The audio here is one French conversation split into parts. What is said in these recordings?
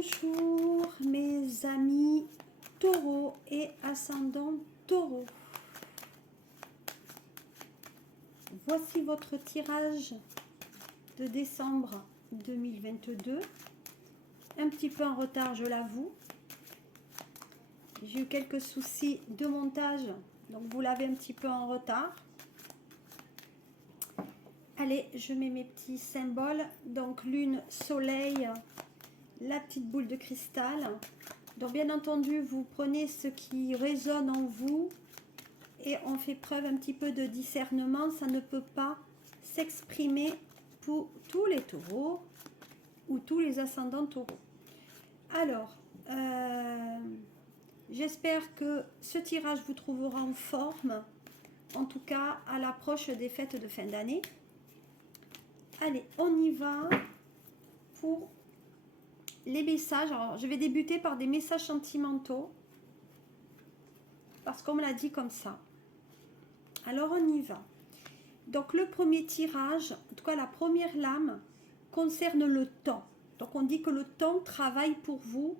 Bonjour mes amis taureaux et ascendant taureau. Voici votre tirage de décembre 2022. Un petit peu en retard, je l'avoue. J'ai eu quelques soucis de montage, donc vous l'avez un petit peu en retard. Allez, je mets mes petits symboles. Donc lune, soleil, la petite boule de cristal. Donc bien entendu, vous prenez ce qui résonne en vous et on fait preuve un petit peu de discernement. Ça ne peut pas s'exprimer pour tous les taureaux ou tous les ascendants taureaux. Alors, j'espère que ce tirage vous trouvera en forme, en tout cas à l'approche des fêtes de fin d'année. Allez, on y va pour les messages. Alors, je vais débuter par des messages sentimentaux parce qu'on me l'a dit comme ça. Alors, on y va. Donc, le premier tirage, en tout cas la première lame, concerne le temps. Donc, on dit que le temps travaille pour vous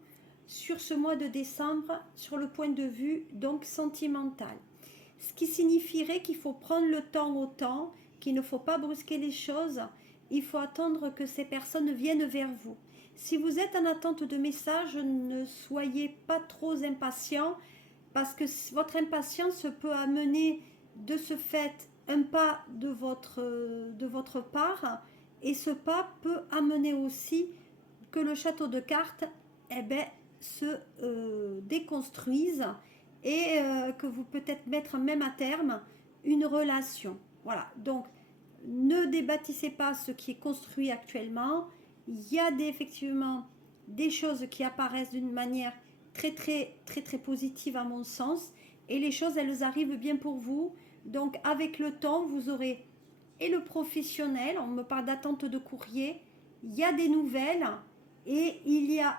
sur ce mois de décembre, sur le point de vue donc sentimental. Ce qui signifierait qu'il faut prendre le temps au temps, qu'il ne faut pas brusquer les choses. Il faut attendre que ces personnes viennent vers vous. Si vous êtes en attente de messages, ne soyez pas trop impatient parce que votre impatience peut amener de ce fait un pas de votre part et ce pas peut amener aussi que le château de cartes se déconstruise et que vous peut-être mettre même à terme une relation. Voilà, donc ne débâtissez pas ce qui est construit actuellement. Il y a effectivement des choses qui apparaissent d'une manière très positive à mon sens et les choses elles arrivent bien pour vous. Donc avec le temps vous aurez et le professionnel, on me parle d'attente de courrier, il y a des nouvelles et il y a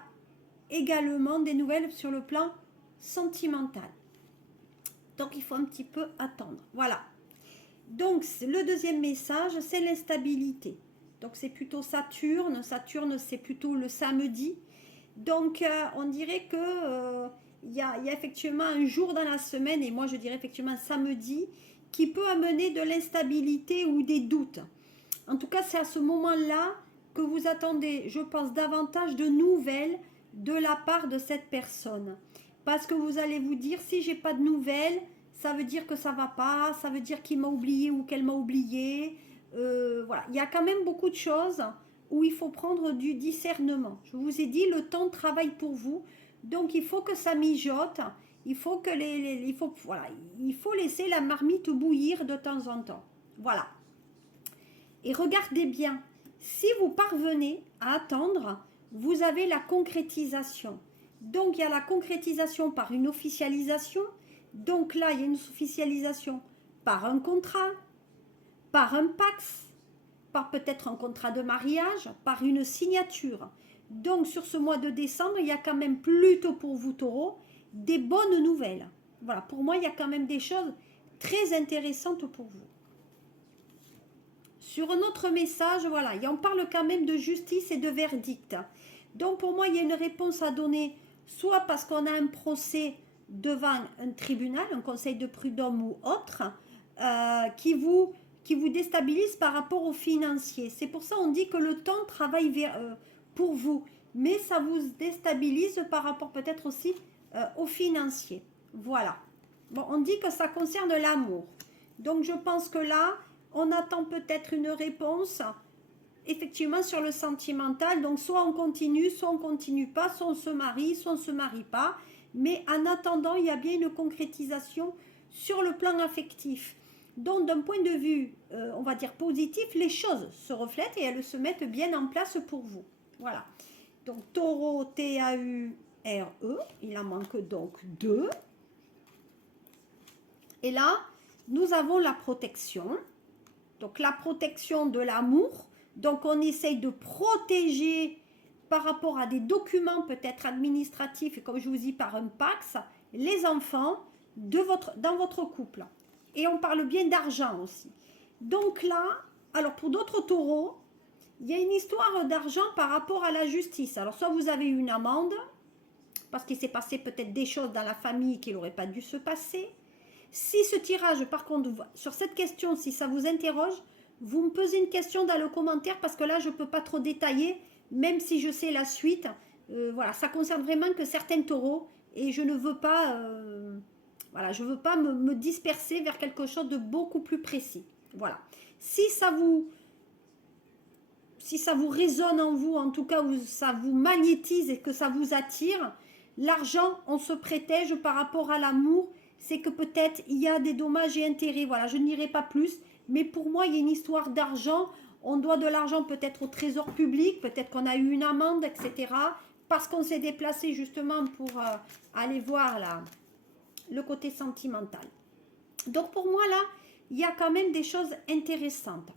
également des nouvelles sur le plan sentimental. Donc il faut un petit peu attendre. Voilà. Donc le deuxième message, c'est l'instabilité. Donc c'est plutôt Saturne. Saturne, c'est plutôt le samedi. Donc on dirait que il y a effectivement un jour dans la semaine, et moi je dirais effectivement samedi, qui peut amener de l'instabilité ou des doutes. En tout cas, c'est à ce moment-là que vous attendez, je pense, davantage de nouvelles de la part de cette personne. Parce que vous allez vous dire, si j'ai pas de nouvelles, ça veut dire que ça va pas, ça veut dire qu'il m'a oublié ou qu'elle m'a oublié. Voilà, il y a quand même beaucoup de choses où il faut prendre du discernement. Je vous ai dit, le temps travaille pour vous, donc il faut que ça mijote, il faut que il faut laisser la marmite bouillir de temps en temps. Voilà. Et regardez bien, si vous parvenez à attendre, vous avez la concrétisation. Donc il y a la concrétisation par une officialisation. Donc là, il y a une officialisation par un contrat, par un pax, par peut-être un contrat de mariage, par une signature. Donc sur ce mois de décembre, il y a quand même plutôt pour vous taureaux des bonnes nouvelles. Voilà, pour moi, il y a quand même des choses très intéressantes pour vous. Sur un autre message, voilà, on parle quand même de justice et de verdict. Donc pour moi, il y a une réponse à donner, soit parce qu'on a un procès devant un tribunal, un conseil de prud'homme ou autre, qui vous déstabilise par rapport aux financiers. C'est pour ça qu'on dit que le temps travaille pour vous, mais ça vous déstabilise par rapport peut-être aussi aux financiers. Voilà. Bon, on dit que ça concerne l'amour. Donc je pense que là, on attend peut-être une réponse effectivement sur le sentimental. Donc soit on continue pas, soit on se marie pas. Mais en attendant, il y a bien une concrétisation sur le plan affectif. Donc d'un point de vue, on va dire positif, les choses se reflètent et elles se mettent bien en place pour vous. Voilà. Donc taureau, T-A-U-R-E, il en manque donc 2. Et là, nous avons la protection. Donc la protection de l'amour. Donc on essaye de protéger par rapport à des documents peut-être administratifs, et comme je vous dis par un pax, les enfants dans votre couple. Et on parle bien d'argent aussi. Donc là, alors pour d'autres taureaux, il y a une histoire d'argent par rapport à la justice. Alors, soit vous avez eu une amende, parce qu'il s'est passé peut-être des choses dans la famille qui n'auraient pas dû se passer. Si ce tirage, par contre, sur cette question, si ça vous interroge, vous me posez une question dans le commentaire, parce que là, je ne peux pas trop détailler, même si je sais la suite. Voilà, ça concerne vraiment que certains taureaux, et je ne veux pas, voilà, je veux pas me disperser vers quelque chose de beaucoup plus précis. Voilà. Si ça vous résonne en vous, en tout cas, ou ça vous magnétise et que ça vous attire, l'argent, on se protège par rapport à l'amour, c'est que peut-être il y a des dommages et intérêts. Voilà, je n'irai pas plus, mais pour moi, il y a une histoire d'argent. On doit de l'argent peut-être au trésor public, peut-être qu'on a eu une amende, etc. Parce qu'on s'est déplacé justement pour aller voir là, le côté sentimental. Donc pour moi, là, il y a quand même des choses intéressantes.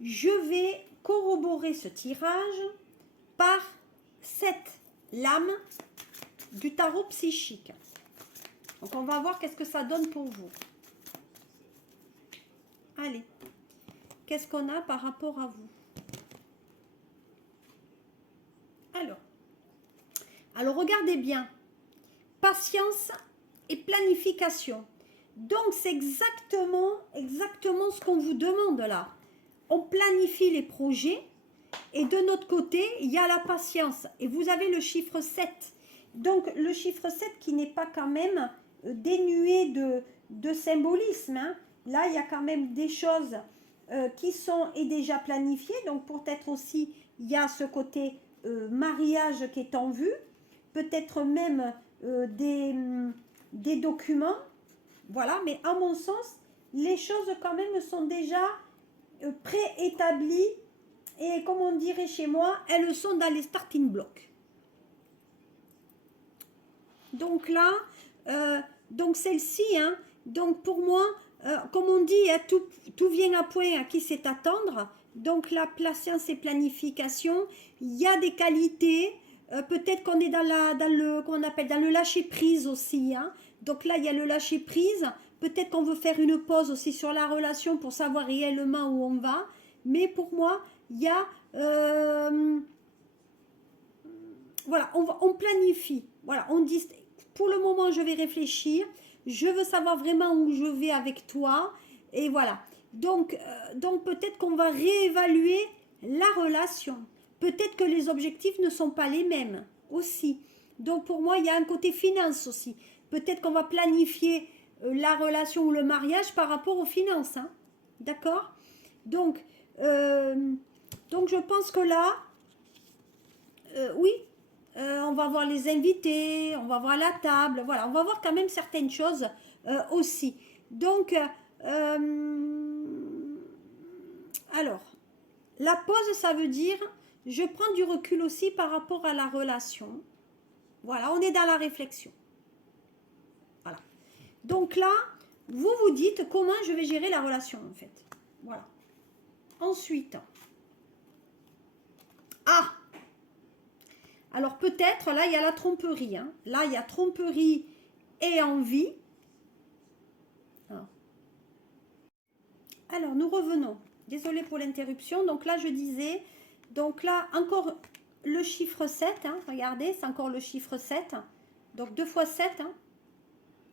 Je vais corroborer ce tirage par cette lame du tarot psychique. Donc on va voir qu'est-ce que ça donne pour vous. Allez, qu'est-ce qu'on a par rapport à vous? Alors regardez bien. Patience et planification. Donc c'est exactement ce qu'on vous demande là. On planifie les projets et de notre côté, il y a la patience. Et vous avez le chiffre 7. Donc le chiffre 7 qui n'est pas quand même dénué de symbolisme. Hein. Là, il y a quand même des choses qui sont déjà planifiées. Donc peut-être aussi, il y a ce côté mariage qui est en vue. Peut-être même des documents. Voilà, mais à mon sens, les choses quand même sont déjà préétablies et comme on dirait chez moi, elles sont dans les starting blocks. Donc là, donc celle-ci, hein, donc pour moi, comme on dit, hein, tout vient à point à qui sait attendre. Donc la patience et planification, il y a des qualités. Peut-être qu'on est dans le qu'on appelle dans le lâcher prise aussi. Hein. Donc là, il y a le lâcher prise. Peut-être qu'on veut faire une pause aussi sur la relation pour savoir réellement où on va. Mais pour moi, il y a voilà, on planifie. Voilà, on dit pour le moment, je vais réfléchir. Je veux savoir vraiment où je vais avec toi. Et voilà. Donc peut-être qu'on va réévaluer la relation. Peut-être que les objectifs ne sont pas les mêmes aussi. Donc pour moi, il y a un côté finance aussi. Peut-être qu'on va planifier la relation ou le mariage par rapport aux finances. Hein. D'accord ? Donc je pense que là, oui, on va voir les invités, on va voir la table. Voilà, on va voir quand même certaines choses aussi. Donc, alors, la pause, ça veut dire... Je prends du recul aussi par rapport à la relation. Voilà, on est dans la réflexion. Voilà. Donc là, vous vous dites comment je vais gérer la relation en fait. Voilà. Ensuite. Ah! Alors peut-être, là, il y a la tromperie. Hein. Là, il y a tromperie et envie. Alors, nous revenons. Désolée pour l'interruption. Donc là, je disais... Donc là, encore le chiffre 7, hein, regardez, c'est encore le chiffre 7. Donc 2 fois 7, hein,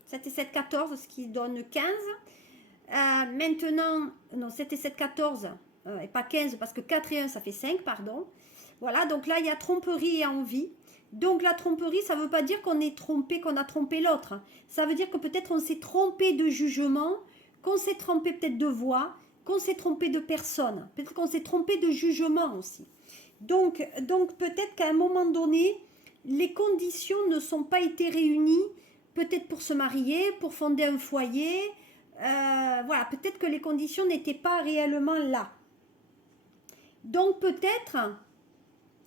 7 et 7, 14, ce qui donne 15. Maintenant, non, 7 et 7, 14, et pas 15, parce que 4 et 1, ça fait 5, pardon. Voilà, donc là, il y a tromperie et envie. Donc la tromperie, ça ne veut pas dire qu'on est trompé, qu'on a trompé l'autre. Ça veut dire que peut-être on s'est trompé de jugement, qu'on s'est trompé peut-être de voix, qu'on s'est trompé de personne, peut-être qu'on s'est trompé de jugement aussi. Donc peut-être qu'à un moment donné, les conditions ne sont pas été réunies, peut-être pour se marier, pour fonder un foyer. Voilà, peut-être que les conditions n'étaient pas réellement là. Donc peut-être,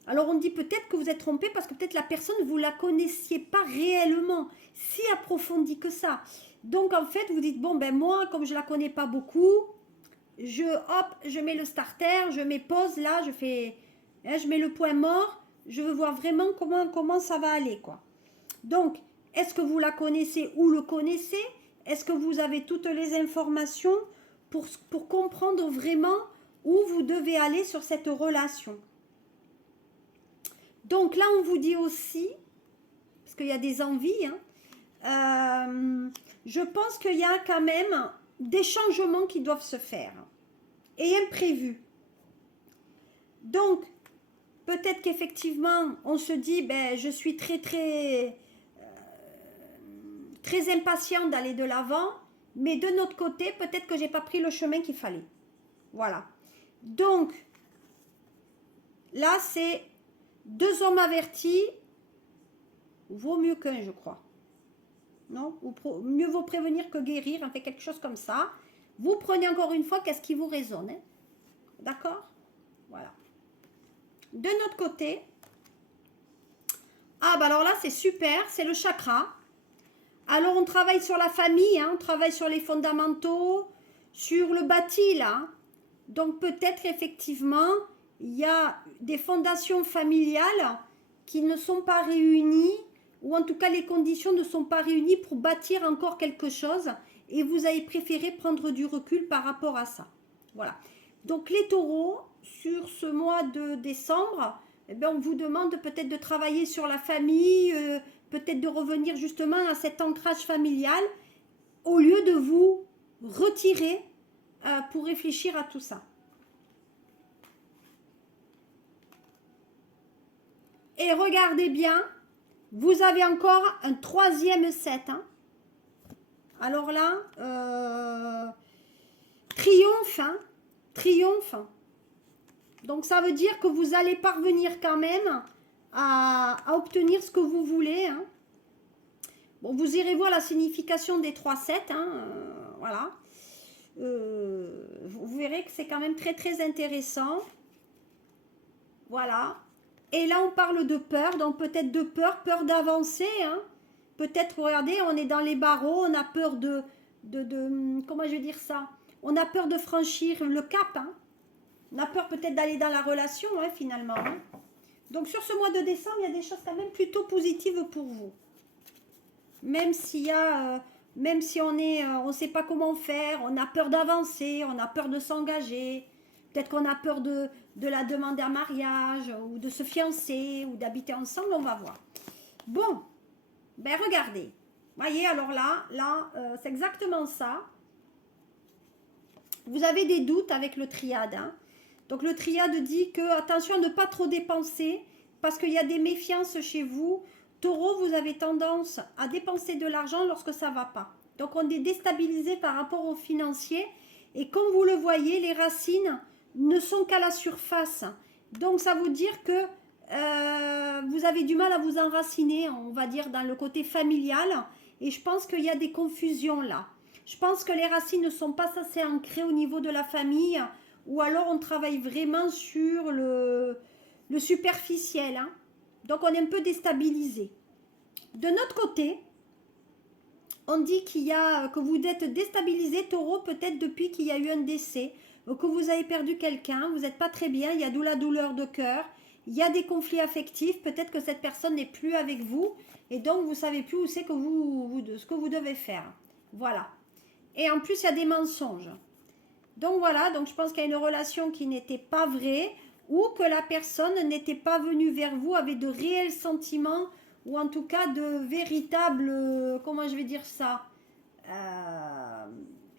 alors on dit peut-être que vous êtes trompé parce que peut-être la personne, vous ne la connaissiez pas réellement, si approfondie que ça. Donc en fait, vous dites, bon ben moi, comme je ne la connais pas beaucoup, je mets le starter, je mets pause, là, je mets le point mort, je veux voir vraiment comment ça va aller, quoi. Donc, est-ce que vous la connaissez ou le connaissez? Est-ce que vous avez toutes les informations pour comprendre vraiment où vous devez aller sur cette relation. Donc là, on vous dit aussi, parce qu'il y a des envies, je pense qu'il y a quand même des changements qui doivent se faire et imprévus. Donc, peut-être qu'effectivement, on se dit, ben, je suis très impatient d'aller de l'avant, mais de notre côté, peut-être que j'ai pas pris le chemin qu'il fallait. Voilà. Donc, là, c'est 2 hommes avertis, vaut mieux qu'un, je crois. Non, mieux vaut prévenir que guérir, fait quelque chose comme ça. Vous prenez encore une fois qu'est-ce qui vous résonne. D'accord? Voilà. De notre côté, ah bah alors là c'est super, c'est le chakra. Alors on travaille sur la famille, on travaille sur les fondamentaux, sur le bâti là. Donc peut-être effectivement il y a des fondations familiales qui ne sont pas réunies, ou en tout cas les conditions ne sont pas réunies pour bâtir encore quelque chose, et vous avez préféré prendre du recul par rapport à ça. Voilà. Donc les taureaux, sur ce mois de décembre, eh bien, on vous demande peut-être de travailler sur la famille, peut-être de revenir justement à cet ancrage familial, au lieu de vous retirer pour réfléchir à tout ça. Et regardez bien, vous avez encore un 3e set. Alors là, triomphe, triomphe. Donc ça veut dire que vous allez parvenir quand même à obtenir ce que vous voulez. Bon, vous irez voir la signification des 3 sets. Voilà. Vous verrez que c'est quand même très intéressant. Voilà. Et là, on parle de peur. Donc peut-être de peur d'avancer. Peut-être, regardez, on est dans les barreaux. On a peur de comment je vais dire ça? On a peur de franchir le cap. On a peur peut-être d'aller dans la relation, finalement. Donc sur ce mois de décembre, il y a des choses quand même plutôt positives pour vous. Même s'il y a, même si on ne sait pas comment faire, on a peur d'avancer, on a peur de s'engager. Peut-être qu'on a peur de la demander en mariage, ou de se fiancer, ou d'habiter ensemble, on va voir. Bon, ben regardez. Voyez, alors là, c'est exactement ça. Vous avez des doutes avec le triade. Donc le triade dit que attention à ne pas trop dépenser parce qu'il y a des méfiances chez vous. Taureau, vous avez tendance à dépenser de l'argent lorsque ça ne va pas. Donc on est déstabilisé par rapport au financier. Et comme vous le voyez, les racines ne sont qu'à la surface. Donc ça veut dire que vous avez du mal à vous enraciner, on va dire, dans le côté familial. Et je pense qu'il y a des confusions là. Je pense que les racines ne sont pas assez ancrées au niveau de la famille, ou alors on travaille vraiment sur le superficiel. Donc on est un peu déstabilisé. De notre côté, on dit que vous êtes déstabilisé, taureau, peut-être depuis qu'il y a eu un décès, ou que vous avez perdu quelqu'un, vous n'êtes pas très bien, il y a de la douleur de cœur, il y a des conflits affectifs, peut-être que cette personne n'est plus avec vous, et donc vous ne savez plus où c'est que ce que vous devez faire. Voilà. Et en plus, il y a des mensonges. Donc voilà, donc je pense qu'il y a une relation qui n'était pas vraie, ou que la personne n'était pas venue vers vous avec de réels sentiments, ou en tout cas de véritables, comment je vais dire ça,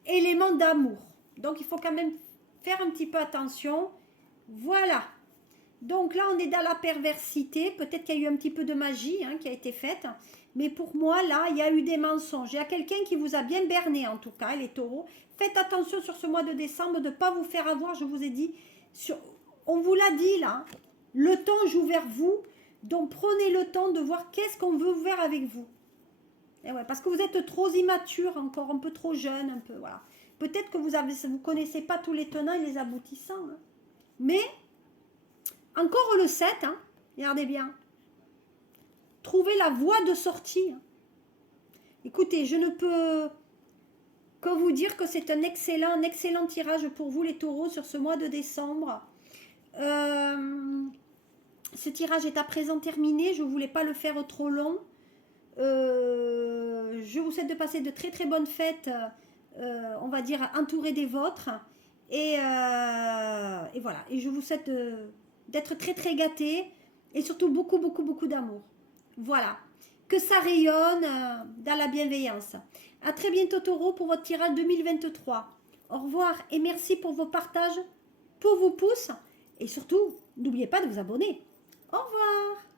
éléments d'amour. Donc il faut quand même faire un petit peu attention. Voilà. Donc là, on est dans la perversité. Peut-être qu'il y a eu un petit peu de magie qui a été faite. Mais pour moi, là, il y a eu des mensonges. Il y a quelqu'un qui vous a bien berné, en tout cas, les taureaux. Faites attention sur ce mois de décembre de ne pas vous faire avoir, je vous ai dit. On vous l'a dit, là. Le temps joue vers vous. Donc, prenez le temps de voir qu'est-ce qu'on veut faire avec vous. Et ouais, parce que vous êtes trop immature encore, un peu trop jeune, un peu, voilà. Peut-être que vous ne connaissez pas tous les tenants et les aboutissants. Mais, encore le 7, regardez bien. Trouvez la voie de sortie. Écoutez, je ne peux que vous dire que c'est un excellent tirage pour vous les taureaux sur ce mois de décembre. Ce tirage est à présent terminé, je ne voulais pas le faire trop long. Je vous souhaite de passer de très bonnes fêtes, on va dire entourées des vôtres. Et voilà. Et je vous souhaite d'être très très gâtés et surtout beaucoup beaucoup beaucoup d'amour. Voilà. Que ça rayonne dans la bienveillance. À très bientôt Taureau pour votre tirage 2023. Au revoir et merci pour vos partages, pour vos pouces et surtout, n'oubliez pas de vous abonner. Au revoir.